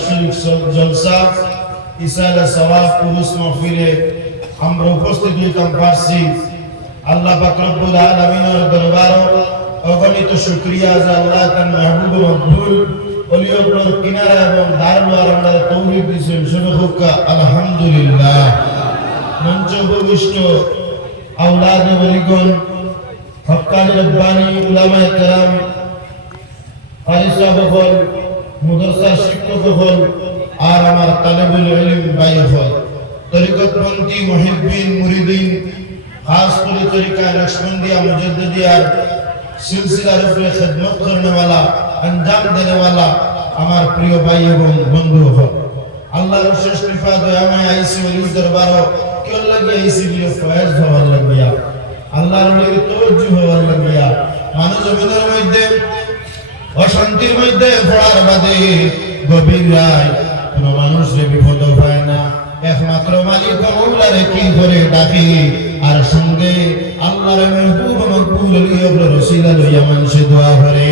বার্ষিক জলসা ইসালা সওয়াব পুরুষ মহফিলে আমরা উপস্থিত হইতাম পারছি আল্লাহ পাক রব্বুল অগণিত শুকরিয়া যে আল্লাহ তার মাহবুব মকবুল অলিয়গুলোর কিনারা এবং দারুয়ার আমরা তৌফিক দিয়েছেন। শুনে হোক আলহামদুলিল্লাহ। মঞ্চ উপবিষ্ট আউলাদ বলিগণ হক্কানি রব্বানি উলামায়ে কেরাম আলিসা বহল মুদরসা শিক্ষক হল আর আমার তালেবুল ইলম ভাই হল তরিকতপন্থী মহিবিন মুরিদিন খাস করে তরিকা নকশবন্দিয়া মুজদ্দিদিয়ার সিলসিলার উপরে খেদমত করনে वाला अंजाम देने वाला আমার প্রিয় ভাই এবং বন্ধু হল আল্লাহর শেষ কৃপা দয়াময় আইসি ওলি দরবার কেউ লাগে আইসি বিয়ে ফয়েজ হওয়ার লাগিয়া আল্লাহর ওলির তওজ্জু হওয়ার লাগিয়া মানুষ জমিনের মধ্যে অশান্তির মধ্যে পড়ার বাদে গভীর রায়, কোন মানুষ যে বিপদ পায় না। একমাত্র মালিক কি করে ডাকি? আর সঙ্গে আল্লাহর মেহবুব মকবুল রসিলা লইয়া মানুষে দোয়া করে।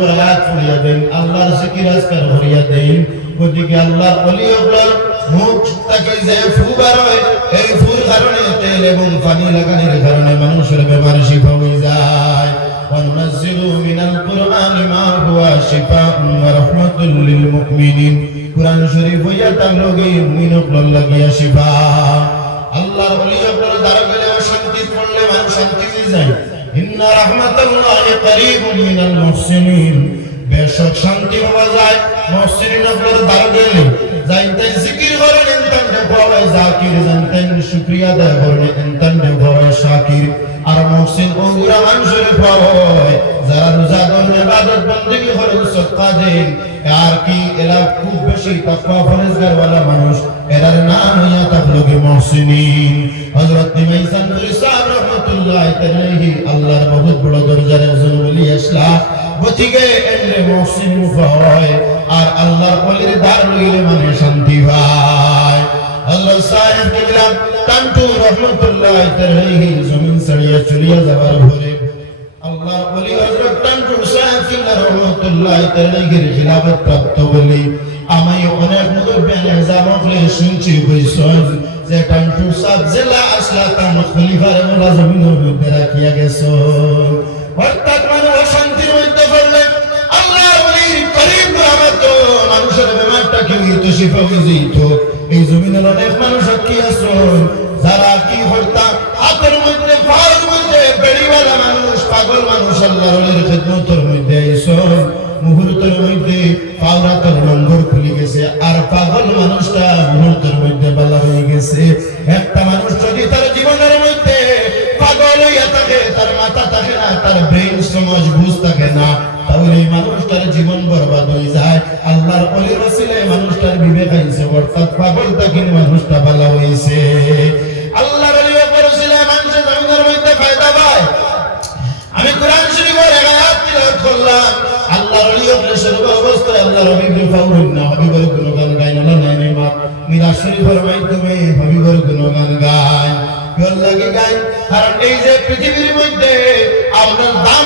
কোরআন শরীফের আয়াত পড়িয়া দেন আল্লাহর জিকির আজকার ভরিয়া দেন গতিকে আল্লাহর অলিয়বর মুখ থেকে যে ফু বার হয় এই ফুর কারণে তেল এবং পানি লাগানোর কারণে মানুষের বেমার শিফা হয়ে যায় وننزل من القرآن ما هو شفاء ورحمة للمؤمنين قرآن شريف হইয়া তার লগে মুমিন হকল লাগিয়া শিফা আল্লাহর ওলি আপনার দ্বারা গেলে শান্তি পড়লে মানুষ শান্তি পেয়ে যায় ইন্না রাহমাতাল্লাহি করিবুন মিনাল মুহসিনিন। বেশক শান্তি পাওয়া যায়, মুহসিনিন আপনার দ্বার গেলে যাইতেন জিকির করেন ইনতান দে জাকির জানতেন, শুকরিয়া আদায় করেন ইনতান দে শাকির। আর মুহসিন বগুরা মানুষের পাওয়ায় যারা রোজা করেন ইবাদত বندگی করেন সদকা দেন আর কি, এরা খুব বেশি তাকওয়া ফরজগার वाला মানুষ, এরার নাম ইয়া তাকলুকে মুহসিনিন। হযরত ইমাম সাল্লাল্লাহু রাহমাতুল্লাহ তাআলাহি আল্লাহর বহুত বড় দরজার একজন ওলি আসলা। গতিকে এলে মুহসিন হয় আর আল্লাহর ওলির দ্বার লইলে মানে শান্তি পায় আল্লাহ সাহেব কিবলাম তান্টু রহমতুল্লাহ তাআলাহি জমিন ছাড়িয়া চলিয়া যাবার পরে আল্লাহর ওলি হযরত তান্টু সাহেব কিবলা রহমতুল্লাহ তাআলাহির খিলাফত প্রাপ্ত বলি। আমি অনেক হলে শুনছি কইছেন যে তান্টু সাহেব জেলা আসলা তান খলিফার মোলা জমিনের মধ্যে রাখিয়া গেছে অর্থাৎ মানে অশান্তির মধ্যে পড়লে আল্লাহর ওলির করিম রহমত মানুষের বেমারটা হইতো এই জমিনের অনেক মানুষ কি কি হত্যা মধ্যে পায়ের মধ্যে মানুষ পাগল মানুষ এই মানুষটার জীবন বরবাদ হয়ে যায়। আল্লাহর অলির ওসিলে মানুষটার বিবেক আইছে অর্থাৎ পাগল তাকিন মানুষটা ভালো হইছে আল্লাহ রলিও করেছিল মানুষের জমিনের মধ্যে ফায়দা পায়। আমি কোরআন শরীফের এক আয়াত তিলাওয়াত করলাম। আল্লাহর ওলি আপনার অবস্থায় আল্লাহর হাবিবের ফাউরুন না, হাবিবের গুণগান গায় না নাই নাই মা মিরাজ শরীফের মাধ্যমে হাবিবের গুণগান গায়। লাগে গায়। কারণ এই যে পৃথিবীর মধ্যে আপনার দাম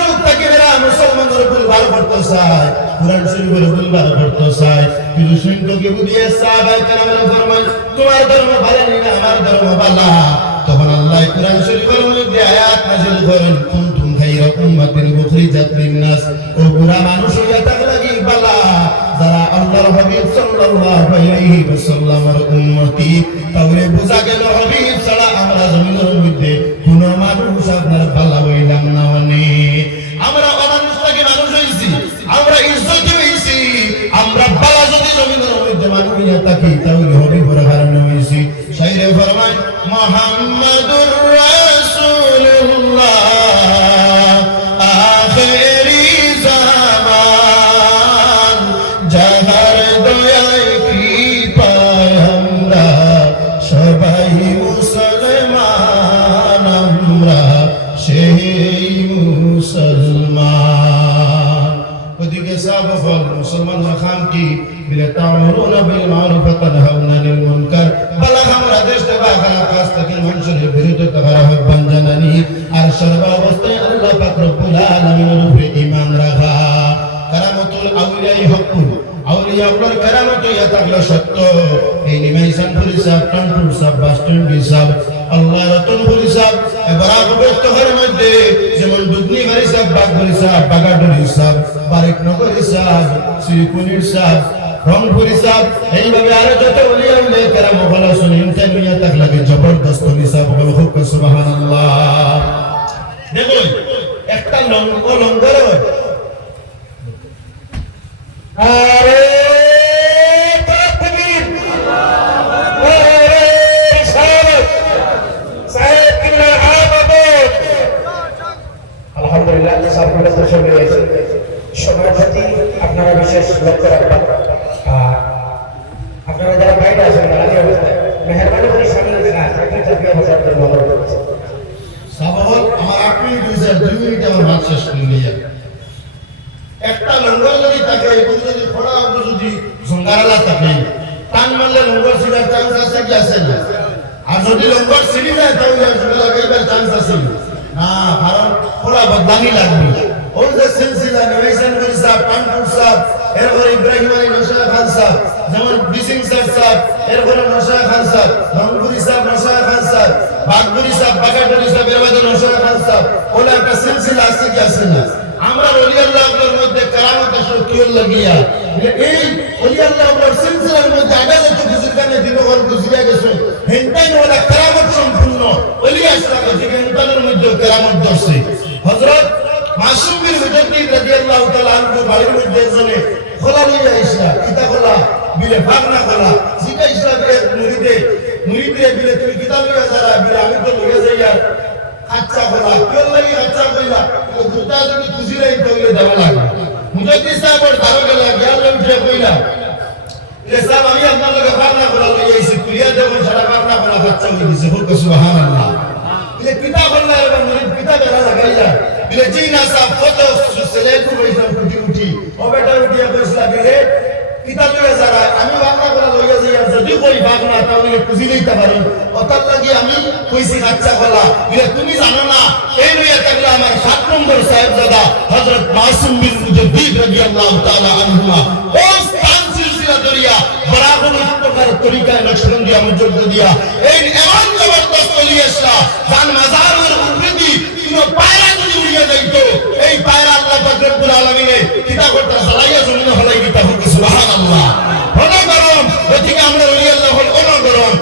হযরত তাকিরা মুসলমানের উপর করতে চায়। কুরআন শরীফের উপর বার করতে চায়। কিন্তু সংখ্যক ইহুদি সাহাবা কেরামের ফরমান তোমার ধর্ম ভালো না, আমার ধর্ম ভালো তখন আল্লাহ কুরআন শরীফের মধ্যে আয়াত নাযিল করেন, কুনতুম খায়রা উম্মাতিন মুখরিজাত লিন-নাস। ও পুরা মানুষ হইয়া থাকলে কি বালা। যারা আল্লাহর হাবিব সাল্লাল্লাহু আলাইহি ওয়াসাল্লামের উম্মতি, তাহলে বুঝা মুসলমান খান কি বিলে তামরুনা বিল মারুফ ওয়া তানহাউনা আনিল মুনকার বালা আমরা দেশ দেবা খারাপ থেকে মানুষের বিরুদ্ধে তাহার আহ্বান জানানি আর সর্ব অবস্থায় আল্লাহ পাক রব্বুল আলামিনের উপরে ঈমান রাখা কারামাতুল আউলিয়াই হকুন আউলিয়া আপনার কারামত ইয়া থাকলে সত্য এই নিমাইসান পরিসাব টন্টুর সাব বাস্টন বিসাব আল্লাহ রতনপুরি সাহ বরাক ব্যস্তহের মধ্যে, যেমন দুধনি সাহ বাগবাড়ি সাহ বাগাডুরি সাহ বারিক নগরী সাহ শ্রীকুনির সাহ রংপুরি সাহ এইভাবে আরও যত উলিয়া উলিয়া কেরাম ভালো শুনেন তাইমিয়া তাক লাগে, জবরদস্ত নিসাব বল হুক সুবহানাল্লাহ। দেখুন, একটা লঙ্গ লঙ্গর আরে বিশেষ লক্ষ্য রাখবেন আর আপনারা যারা বাইরে আছেন দাঁড়িয়ে অবস্থায় মেহরবানি করে সামনে দিন একটু চাপিয়ে বসার জন্য অনুরোধ করছি সাবহল আমার আট মিনিট হয়েছে দুই মিনিট আমার না? না লাগবে। ওই যে সিলসিলা নিবেশন করি সাহেব কানপুর সাহেব এরপরে ইব্রাহিম আলী নশা খান সাহেব যেমন বিসিং স্যার সাহেব এরপরে নশা খান সাহেব রংপুরি সাহেব নশা খান সাহেব বাগপুরি সাহেব বাগাটুরি সাহেব এরপরে নশা খান সাহেব ওলা একটা সিলসিলা আছে কি আছে না? আমরা ওলি আল্লাহর মধ্যে কারামত আসল কিয়র লাগিয়া? এই ওলি আল্লাহর সিলসিলার মধ্যে আগে যত কিছুর কানে দিনগণ গুজরিয়া গেছে। হেনটাই ওলা কারামত সম্পূর্ণ। ওলি আসলাম যে হেনটানের মধ্যে কারামত ধরছে। হযরত মাসুম বিন মুজাদ্দিদ রাদিয়াল্লাহু তাআলা আনহু বাড়ির মধ্যে একজনে খোলা নিয়ে আইসা, কিতা খোলা? বিলে ফাগনা খোলা। জিকা ইসলাম এক মুরিদে মুরিদে বিলে তুমি কিতাব লইয়া যারা? বিলে আমি তো লইয়া যাই আর আচ্ছা বলা কেউ লাগি আচ্ছা কইলা ও দুটা যদি খুশি নাই কইলে দেওয়া লাগে। মুজাদ্দিদ সাহেব ওর ধারো গেলা গিয়া লই উঠে কইলা, এ সাহেব, আমি আপনার লগে ফাগনা খোলা লই আইছি কুলিয়া দেব সারা ফাগনা খোলা বাচ্চা হই দিছে হুক সুবহানাল্লাহ। ile পিতা বললা এবার মুরিদ পিতা বেলা লাগাইলা? Ile জিনা সাহেব কত সুসলে কু কইছাম কুটি কুটি ও বেটা উঠিয়া কইছলা বিলে পিতা লইয়া যারা আমি বাংলা করে লইয়া যাই আর যদি কই বাংলা তাহলে খুঁজি লইতে পারি অতার লাগি আমি কইছি আচ্ছা বলা ile তুমি জানো না এই লইয়া থাকলে আমার সাত নম্বর সাহেব দাদা হযরত মাসুম বিন মুজাদ্দিদ রাদিয়াল্লাহু তাআলা আনহুমা ও স্থান সিলসিলা দরিয়া বরাবর প্রকার তরিকায় নকশবন্দি আমজদ দিয়া এই এমন জবরদস্ত লিয়েছলা জান মাজারের উপরে কোনো পায়রা দিয়ে যাইতো, এই পায়রা আল্লাহ পাকুল আলমিনে কিতা করতে সালাইয়া জমিন হলাই কিতা হকি সুবাহান আল্লাহ হন গরম গতিকে আমরা ওই আল্লাহ হল, অন গরম।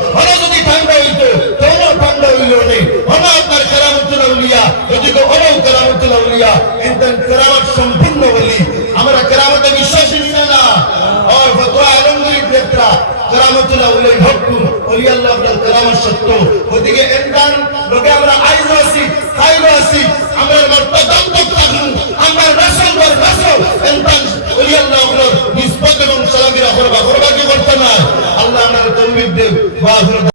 member for that Mutlaqin and my Rasul was Rasul and thanks Uli Allah Akbar he spoke on Salamira Khurba Khurba ki Kurtana Allah Akbar Tanbib Dev Bahur